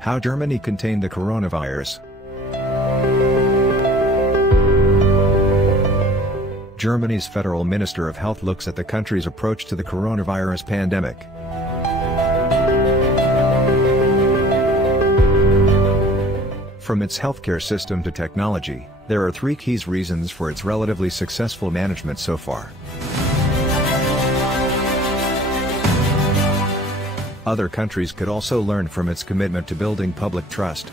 How Germany contained the coronavirus. Germany's Federal Minister of Health looks at the country's approach to the coronavirus pandemic. From its healthcare system to technology, there are three key reasons for its relatively successful management so far. Other countries could also learn from its commitment to building public trust.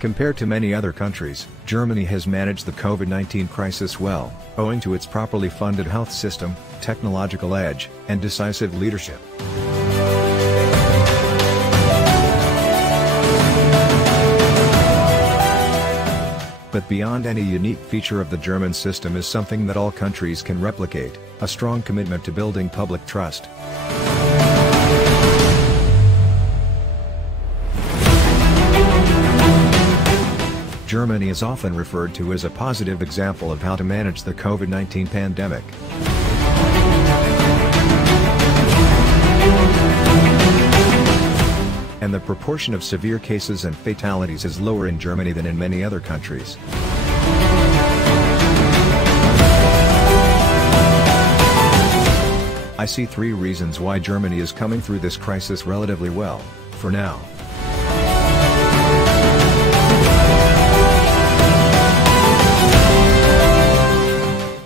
Compared to many other countries, Germany has managed the COVID-19 crisis well, owing to its properly funded health system, technological edge, and decisive leadership. But beyond any unique feature of the German system is something that all countries can replicate: a strong commitment to building public trust. Germany is often referred to as a positive example of how to manage the COVID-19 pandemic. And the proportion of severe cases and fatalities is lower in Germany than in many other countries. I see three reasons why Germany is coming through this crisis relatively well, for now.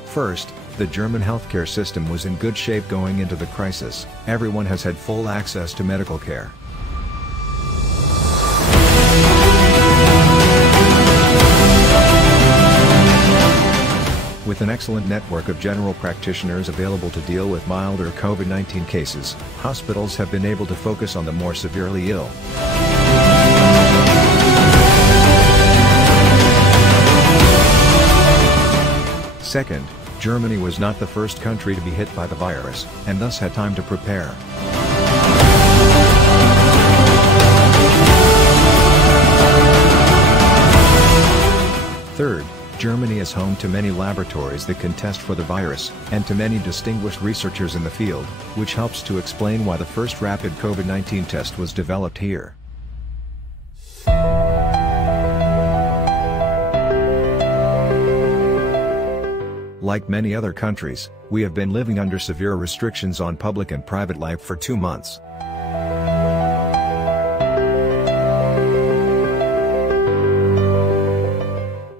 First, the German healthcare system was in good shape going into the crisis. Everyone has had full access to medical care. With an excellent network of general practitioners available to deal with milder COVID-19 cases, hospitals have been able to focus on the more severely ill. Second, Germany was not the first country to be hit by the virus, and thus had time to prepare. Third, Germany is home to many laboratories that can test for the virus, and to many distinguished researchers in the field, which helps to explain why the first rapid COVID-19 test was developed here. Like many other countries, we have been living under severe restrictions on public and private life for 2 months.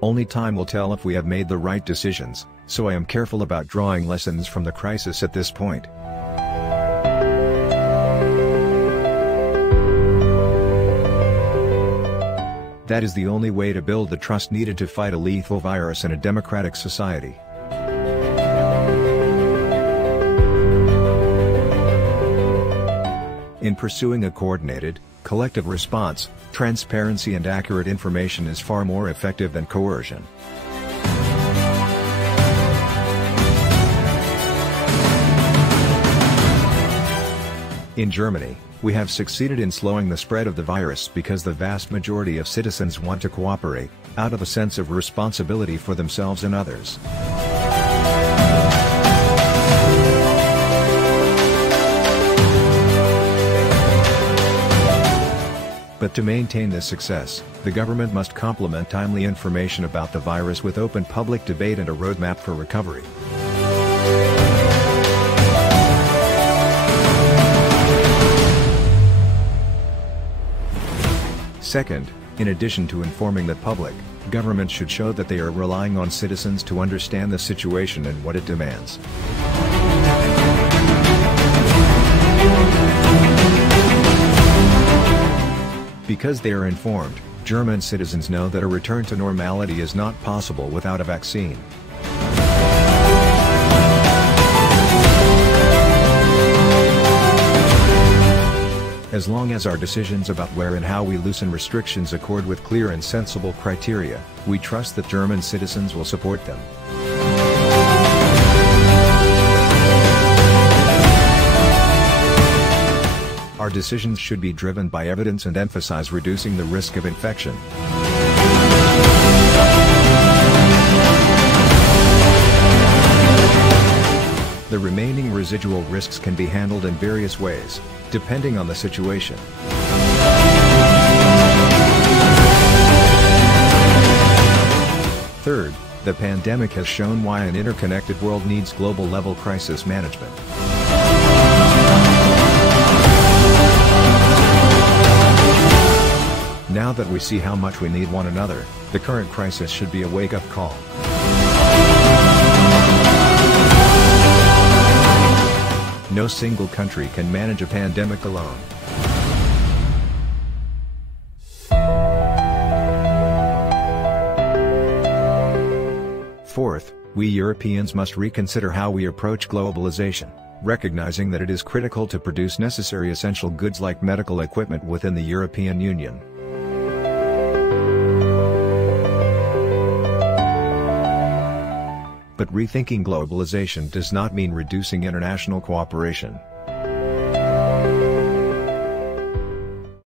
Only time will tell if we have made the right decisions, so I am careful about drawing lessons from the crisis at this point. That is the only way to build the trust needed to fight a lethal virus in a democratic society. In pursuing a coordinated, collective response, transparency and accurate information is far more effective than coercion. In Germany, we have succeeded in slowing the spread of the virus because the vast majority of citizens want to cooperate, out of a sense of responsibility for themselves and others. But to maintain this success, the government must complement timely information about the virus with open public debate and a roadmap for recovery. Second, in addition to informing the public, governments should show that they are relying on citizens to understand the situation and what it demands. Because they are informed, German citizens know that a return to normality is not possible without a vaccine. As long as our decisions about where and how we loosen restrictions accord with clear and sensible criteria, we trust that German citizens will support them. Our decisions should be driven by evidence and emphasize reducing the risk of infection. The remaining residual risks can be handled in various ways, depending on the situation. Third, the pandemic has shown why an interconnected world needs global-level crisis management. Now that we see how much we need one another, the current crisis should be a wake-up call. No single country can manage a pandemic alone. Fourth, we Europeans must reconsider how we approach globalization, recognizing that it is critical to produce necessary essential goods like medical equipment within the European Union. But rethinking globalization does not mean reducing international cooperation.